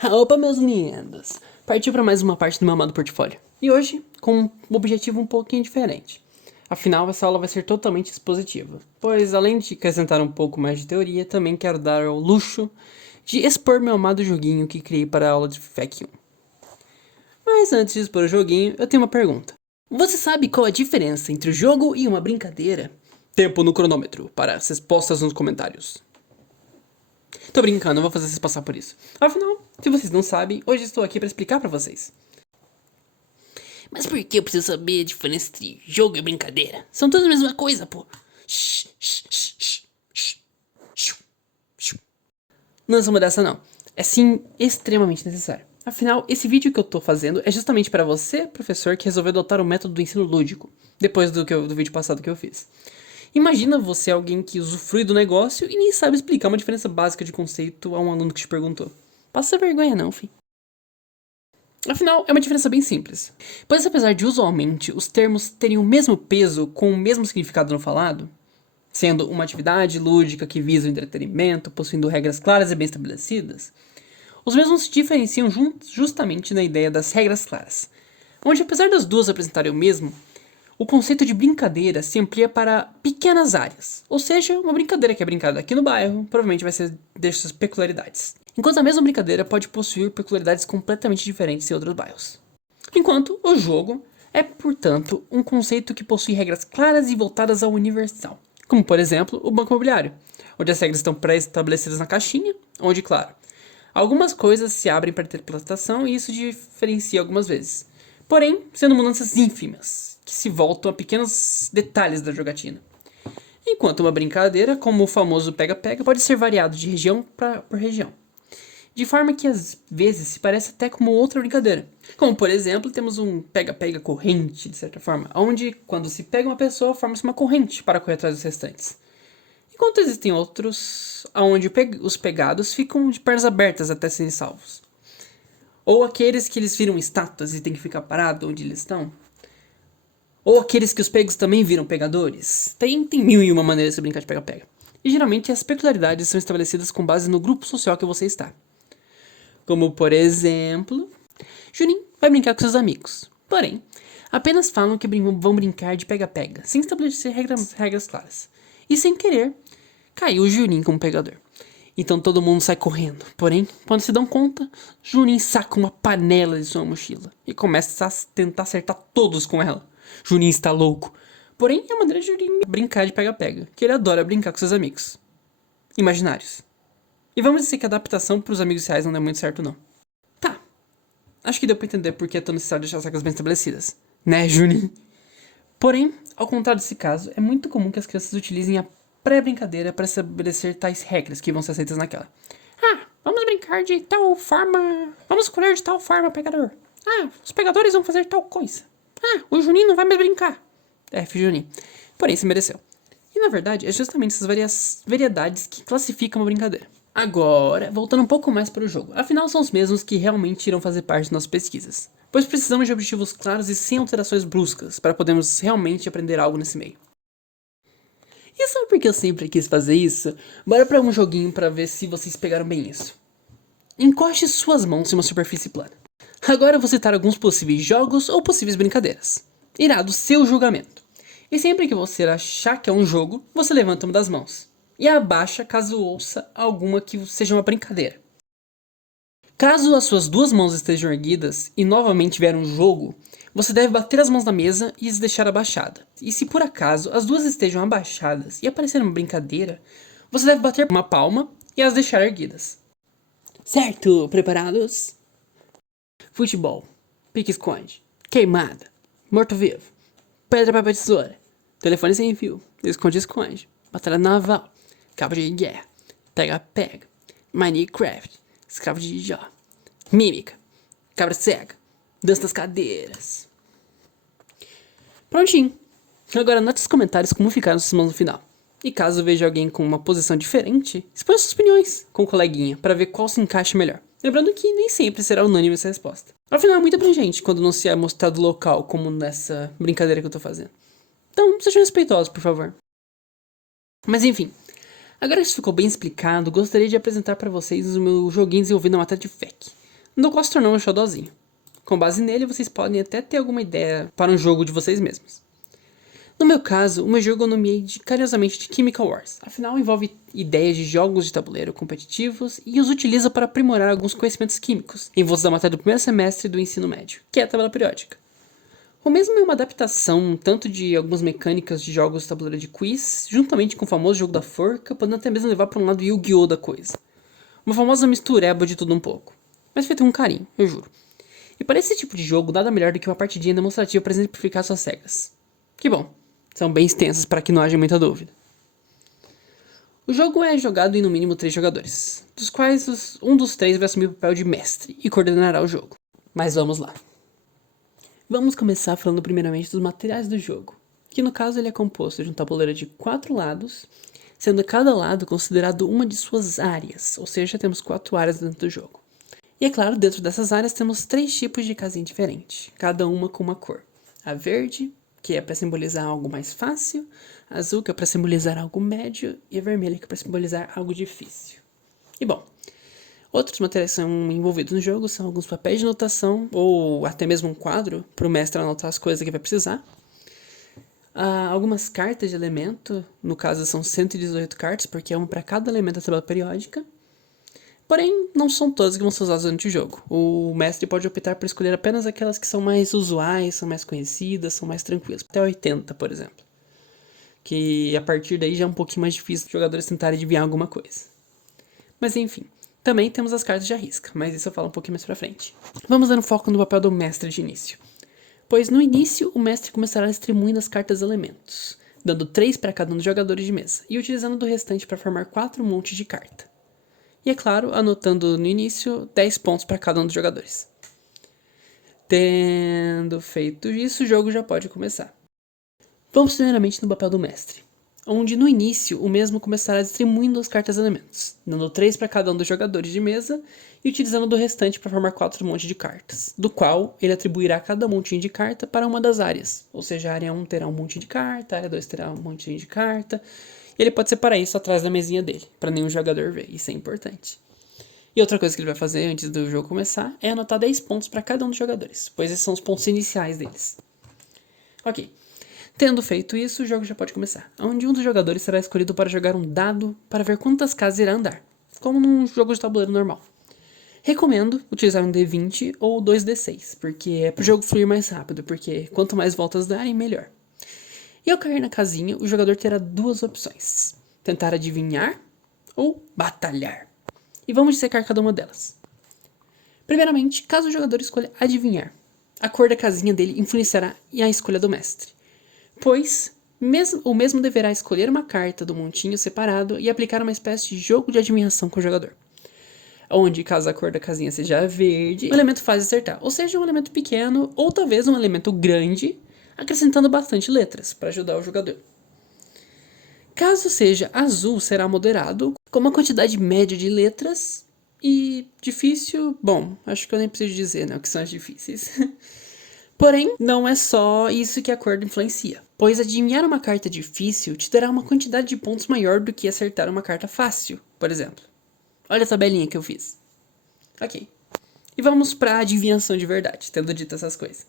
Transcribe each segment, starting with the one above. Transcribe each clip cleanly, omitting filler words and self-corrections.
Opa, meus lindos! Partiu para mais uma parte do meu amado portfólio. E hoje, com um objetivo um pouquinho diferente. Afinal, essa aula vai ser totalmente expositiva, pois além de acrescentar um pouco mais de teoria, também quero dar ao luxo de expor meu amado joguinho que criei para a aula de FAQ 1. Mas antes de expor o joguinho, eu tenho uma pergunta. Você sabe qual a diferença entre o jogo e uma brincadeira? Tempo no cronômetro para as respostas nos comentários. Tô brincando, não vou fazer vocês passar por isso. Afinal, se vocês não sabem, hoje estou aqui para explicar pra vocês. Mas por que eu preciso saber a diferença entre jogo e brincadeira? São todas a mesma coisa, pô. Não sou uma dessa não. É sim extremamente necessário. Afinal, esse vídeo que eu tô fazendo é justamente para você, professor, que resolveu adotar o método do ensino lúdico, depois do vídeo passado que eu fiz. Imagina você alguém que usufrui do negócio e nem sabe explicar uma diferença básica de conceito a um aluno que te perguntou. Passa vergonha não, fi. Afinal, é uma diferença bem simples. Pois apesar de usualmente os termos terem o mesmo peso com o mesmo significado no falado, sendo uma atividade lúdica que visa o entretenimento, possuindo regras claras e bem estabelecidas, os mesmos se diferenciam justamente na ideia das regras claras, onde apesar das duas apresentarem o mesmo, o conceito de brincadeira se amplia para pequenas áreas, ou seja, uma brincadeira que é brincada aqui no bairro provavelmente vai ser dessas peculiaridades, enquanto a mesma brincadeira pode possuir peculiaridades completamente diferentes em outros bairros. Enquanto o jogo é, portanto, um conceito que possui regras claras e voltadas ao universal, como por exemplo o banco imobiliário, onde as regras estão pré-estabelecidas na caixinha, onde, claro, algumas coisas se abrem para interpretação e isso diferencia algumas vezes, porém sendo mudanças ínfimas, que se voltam a pequenos detalhes da jogatina. Enquanto uma brincadeira, como o famoso pega-pega, pode ser variado de região por região, de forma que às vezes se parece até como outra brincadeira. Como por exemplo, temos um pega-pega corrente, de certa forma, onde quando se pega uma pessoa, forma-se uma corrente para correr atrás dos restantes. Enquanto existem outros, onde os pegados ficam de pernas abertas até serem salvos. Ou aqueles que eles viram estátuas e tem que ficar parado onde eles estão. Ou aqueles que os pegos também viram pegadores. Tem mil e uma maneiras de brincar de pega-pega. E geralmente as peculiaridades são estabelecidas com base no grupo social que você está. Como por exemplo, Juninho vai brincar com seus amigos. Porém, apenas falam que vão brincar de pega-pega, sem estabelecer regras claras. E sem querer, caiu o Juninho como pegador. Então todo mundo sai correndo. Porém, quando se dão conta, Juninho saca uma panela de sua mochila e começa a tentar acertar todos com ela. Juninho está louco. Porém, é a maneira de Juninho brincar de pega-pega, que ele adora brincar com seus amigos imaginários. E vamos dizer que a adaptação para os amigos reais não deu muito certo, não. Tá, acho que deu pra entender por que é tão necessário deixar as regras bem estabelecidas. Né, Juninho? Porém, ao contrário desse caso, é muito comum que as crianças utilizem a pré-brincadeira para estabelecer tais regras que vão ser aceitas naquela. Ah, vamos brincar de tal forma. Vamos escolher de tal forma, pegador. Ah, os pegadores vão fazer tal coisa. Ah, o Juninho não vai mais brincar. F, Juninho. Porém, se mereceu. E na verdade, é justamente essas variedades que classificam uma brincadeira. Agora, voltando um pouco mais para o jogo. Afinal, são os mesmos que realmente irão fazer parte de nossas pesquisas. Pois precisamos de objetivos claros e sem alterações bruscas para podermos realmente aprender algo nesse meio. E sabe por que eu sempre quis fazer isso? Bora para um joguinho para ver se vocês pegaram bem isso. Encoste suas mãos em uma superfície plana. Agora eu vou citar alguns possíveis jogos ou possíveis brincadeiras. Irá do seu julgamento. E sempre que você achar que é um jogo, você levanta uma das mãos. E abaixa caso ouça alguma que seja uma brincadeira. Caso as suas duas mãos estejam erguidas e novamente vier um jogo, você deve bater as mãos na mesa e as deixar abaixada. E se por acaso as duas estejam abaixadas e aparecer uma brincadeira, você deve bater uma palma e as deixar erguidas. Certo, preparados? Futebol, pique-esconde, queimada, morto-vivo, pedra, papel, tesoura, telefone sem fio, esconde-esconde, batalha naval, cabo de guerra, pega-pega, Minecraft, escravo de Jó, mímica, cabra cega, dança das cadeiras. Prontinho. Agora anote nos comentários como ficaram suas mãos no final. E caso veja alguém com uma posição diferente, exponha suas opiniões com o coleguinha para ver qual se encaixa melhor. Lembrando que nem sempre será unânime essa resposta. Afinal, é muito abrangente quando não se é mostrado local, como nessa brincadeira que eu tô fazendo. Então, sejam respeitosos, por favor. Mas enfim, agora que isso ficou bem explicado, gostaria de apresentar para vocês o meu joguinho desenvolvido na matéria de FAQ. no qual se tornou um xodózinho. Com base nele, vocês podem até ter alguma ideia para um jogo de vocês mesmos. No meu caso, o meu jogo eu nomeei carinhosamente de Chemical Wars. Afinal, envolve ideias de jogos de tabuleiro competitivos e os utiliza para aprimorar alguns conhecimentos químicos, em vez da matéria do primeiro semestre do ensino médio, que é a tabela periódica. O mesmo é uma adaptação tanto de algumas mecânicas de jogos de tabuleiro de quiz, juntamente com o famoso jogo da forca, podendo até mesmo levar para um lado Yu-Gi-Oh! Da coisa. Uma famosa mistureba de tudo um pouco. Mas feito com carinho, eu juro. E para esse tipo de jogo, nada melhor do que uma partidinha demonstrativa para exemplificar suas regras. Que bom, são bem extensas para que não haja muita dúvida. O jogo é jogado em no mínimo 3 jogadores, dos quais um dos 3 vai assumir o papel de mestre e coordenará o jogo. Mas vamos lá. Vamos começar falando primeiramente dos materiais do jogo, que no caso ele é composto de um tabuleiro de 4 lados, sendo cada lado considerado uma de suas áreas, ou seja, temos 4 áreas dentro do jogo. E é claro, dentro dessas áreas temos 3 tipos de casinha diferentes, cada uma com uma cor. A verde, que é para simbolizar algo mais fácil, a azul, que é para simbolizar algo médio, e a vermelha, que é para simbolizar algo difícil. E bom, outros materiais que são envolvidos no jogo são alguns papéis de anotação, ou até mesmo um quadro, para o mestre anotar as coisas que vai precisar. Algumas cartas de elemento, no caso são 118 cartas, porque é uma para cada elemento da tabela periódica. Porém, não são todas que vão ser usadas durante o jogo. O mestre pode optar por escolher apenas aquelas que são mais usuais, são mais conhecidas, são mais tranquilas. Até 80, por exemplo. Que a partir daí já é um pouquinho mais difícil os jogadores tentarem adivinhar alguma coisa. Mas enfim, também temos as cartas de arrisca, mas isso eu falo um pouquinho mais pra frente. Vamos dar um foco no papel do mestre de início. Pois no início, o mestre começará distribuindo as cartas elementos, dando 3 para cada um dos jogadores de mesa, e utilizando do restante para formar 4 montes de carta. E é claro, anotando no início 10 pontos para cada um dos jogadores. Tendo feito isso, o jogo já pode começar. Vamos primeiramente no papel do mestre, onde no início o mesmo começará distribuindo as cartas elementos, dando 3 para cada um dos jogadores de mesa e utilizando do restante para formar 4 montes de cartas, do qual ele atribuirá cada montinho de carta para uma das áreas, ou seja, a área 1 terá um monte de carta, a área 2 terá um montinho de carta. Ele pode separar isso atrás da mesinha dele, para nenhum jogador ver, isso é importante. E outra coisa que ele vai fazer antes do jogo começar é anotar 10 pontos para cada um dos jogadores, pois esses são os pontos iniciais deles. Ok, tendo feito isso, o jogo já pode começar, onde um dos jogadores será escolhido para jogar um dado para ver quantas casas irá andar, como num jogo de tabuleiro normal. Recomendo utilizar um D20 ou 2D6, porque é para o jogo fluir mais rápido, porque quanto mais voltas darem, melhor. E ao cair na casinha, o jogador terá 2 opções: tentar adivinhar ou batalhar. E vamos dissecar cada uma delas. Primeiramente, caso o jogador escolha adivinhar, a cor da casinha dele influenciará a escolha do mestre, pois o mesmo deverá escolher uma carta do montinho separado e aplicar uma espécie de jogo de adivinhação com o jogador, onde, caso a cor da casinha seja verde, o elemento faz acertar, ou seja, um elemento pequeno ou talvez um elemento grande, acrescentando bastante letras para ajudar o jogador. Caso seja azul, será moderado, com uma quantidade média de letras, e difícil, bom, acho que eu nem preciso dizer, né, o que são as difíceis. Porém, não é só isso que a cor influencia, pois adivinhar uma carta difícil te dará uma quantidade de pontos maior do que acertar uma carta fácil, por exemplo. Olha a tabelinha que eu fiz. Ok. E vamos para a adivinhação de verdade, tendo dito essas coisas.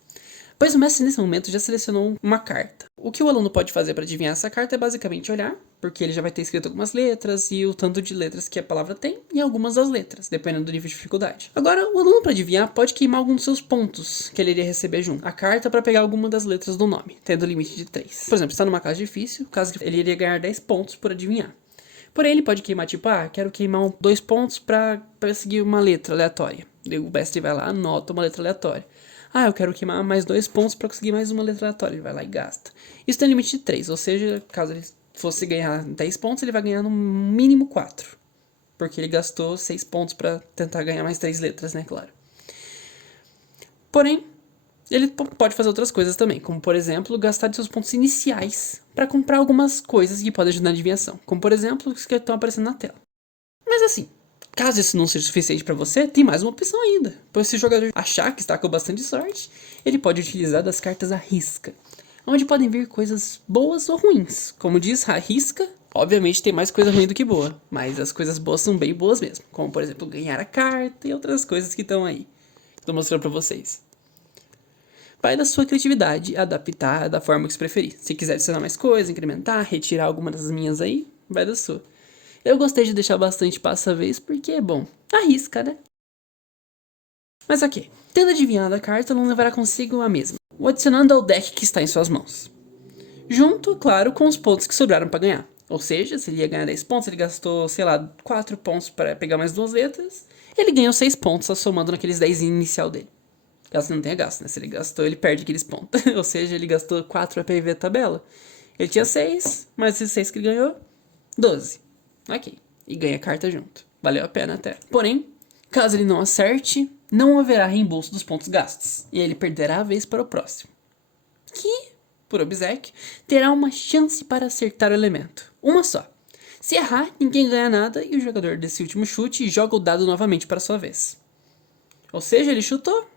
Pois o mestre nesse momento já selecionou uma carta. O que o aluno pode fazer para adivinhar essa carta é basicamente olhar, porque ele já vai ter escrito algumas letras e o tanto de letras que a palavra tem e algumas das letras, dependendo do nível de dificuldade. Agora, o aluno para adivinhar pode queimar alguns dos seus pontos que ele iria receber junto. A carta para pegar alguma das letras do nome, tendo o limite de 3. Por exemplo, está numa casa difícil, caso ele iria ganhar 10 pontos por adivinhar. Porém, ele pode queimar tipo, quero queimar 2 pontos para seguir uma letra aleatória. O mestre vai lá, anota uma letra aleatória. Eu quero queimar mais 2 pontos para conseguir mais uma letra aleatória. Ele vai lá e gasta. Isso tem limite de 3, ou seja, caso ele fosse ganhar 10 pontos, ele vai ganhar no mínimo 4. Porque ele gastou 6 pontos para tentar ganhar mais 3 letras, né, claro. Porém, ele pode fazer outras coisas também, como por exemplo, gastar de seus pontos iniciais para comprar algumas coisas que podem ajudar na adivinhação, como por exemplo, os que estão aparecendo na tela. Mas assim, caso isso não seja suficiente para você, tem mais uma opção ainda, pois se o jogador achar que está com bastante sorte, ele pode utilizar das cartas à risca, onde podem vir coisas boas ou ruins. Como diz a risca, obviamente tem mais coisa ruim do que boa, mas as coisas boas são bem boas mesmo, como por exemplo ganhar a carta e outras coisas que estão aí. Tô mostrando pra vocês. Vai da sua criatividade adaptar da forma que você preferir. Se quiser adicionar mais coisa, incrementar, retirar alguma das minhas aí, vai da sua. Eu gostei de deixar bastante passa-vez porque é bom. Arrisca, né? Mas ok. Tendo adivinhado a carta, não levará consigo a mesma. O adicionando ao deck que está em suas mãos. Junto, claro, com os pontos que sobraram para ganhar. Ou seja, se ele ia ganhar 10 pontos, ele gastou, sei lá, 4 pontos para pegar mais 2 letras. Ele ganhou 6 pontos, só somando naqueles 10 inicial dele. Caso não tenha gasto, né? Se ele gastou, ele perde aqueles pontos. Ou seja, ele gastou 4 para ver a tabela. Ele tinha 6, mais esses 6 que ele ganhou, 12. Ok. E ganha carta junto. Valeu a pena até. Porém, caso ele não acerte, não haverá reembolso dos pontos gastos. E ele perderá a vez para o próximo. Que, por obséquio, terá uma chance para acertar o elemento. Uma só. Se errar, ninguém ganha nada e o jogador desse último chute joga o dado novamente para sua vez. Ou seja, ele chutou,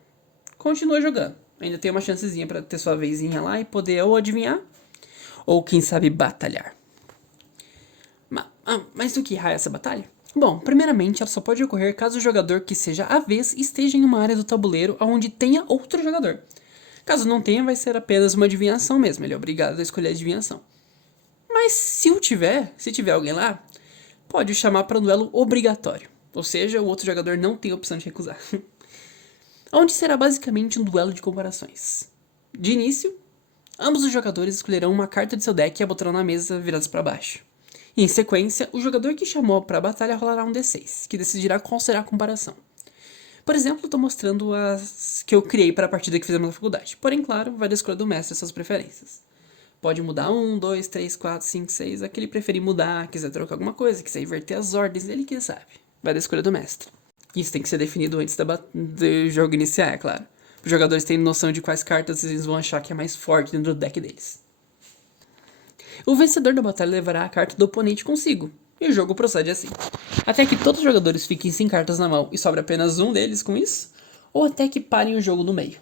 continua jogando. Ainda tem uma chancezinha para ter sua vezinha lá e poder ou adivinhar, ou quem sabe batalhar. Mas do que raio é essa batalha? Bom, primeiramente ela só pode ocorrer caso o jogador que seja a vez esteja em uma área do tabuleiro onde tenha outro jogador. Caso não tenha, vai ser apenas uma adivinhação mesmo, ele é obrigado a escolher a adivinhação. Mas se tiver alguém lá, pode chamar para um duelo obrigatório. Ou seja, o outro jogador não tem a opção de recusar. Onde será basicamente um duelo de comparações. De início, ambos os jogadores escolherão uma carta de seu deck e a botarão na mesa viradas para baixo. E em sequência, o jogador que chamou para a batalha rolará um D6, que decidirá qual será a comparação. Por exemplo, estou mostrando as que eu criei para a partida que fizemos na faculdade. Porém, claro, vai da escolha do mestre suas preferências. Pode mudar 1, 2, 3, 4, 5, 6, aquele preferir mudar, quiser trocar alguma coisa, quiser inverter as ordens, ele que sabe. Vai da escolha do mestre. Isso tem que ser definido antes do jogo iniciar, é claro. Os jogadores têm noção de quais cartas eles vão achar que é mais forte dentro do deck deles. O vencedor da batalha levará a carta do oponente consigo, e o jogo procede assim. Até que todos os jogadores fiquem sem cartas na mão e sobre apenas um deles com isso, ou até que parem o jogo no meio.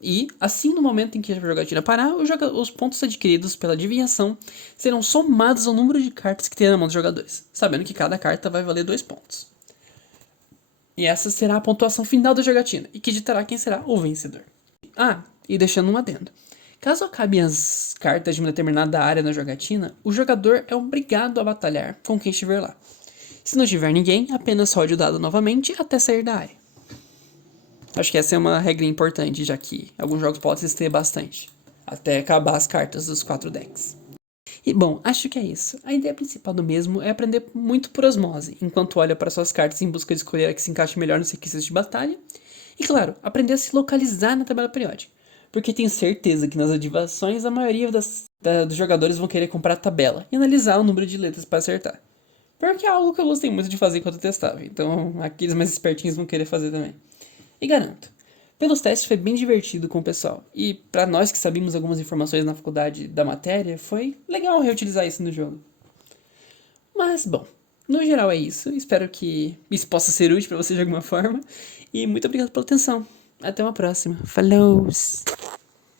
E, assim no momento em que a jogatina parar, os pontos adquiridos pela adivinhação serão somados ao número de cartas que tem na mão dos jogadores, sabendo que cada carta vai valer 2 pontos. E essa será a pontuação final da jogatina, e que ditará quem será o vencedor. E deixando um adendo. Caso acabem as cartas de uma determinada área na jogatina, o jogador é obrigado a batalhar com quem estiver lá. Se não tiver ninguém, apenas rode o dado novamente até sair da área. Acho que essa é uma regra importante, já que alguns jogos podem se estender bastante, até acabar as cartas dos 4 decks. E bom, acho que é isso. A ideia principal do mesmo é aprender muito por osmose, enquanto olha para suas cartas em busca de escolher a que se encaixe melhor nos requisitos de batalha. E claro, aprender a se localizar na tabela periódica. Porque tenho certeza que nas adivinhações a maioria dos jogadores vão querer comprar a tabela e analisar o número de letras para acertar. Porque é algo que eu gostei muito de fazer enquanto eu testava, então aqueles mais espertinhos vão querer fazer também. E garanto, pelos testes foi bem divertido com o pessoal, e para nós que sabíamos algumas informações na faculdade da matéria, foi legal reutilizar isso no jogo. Mas bom, no geral é isso, espero que isso possa ser útil para você de alguma forma, e muito obrigado pela atenção. Até uma próxima. Falou!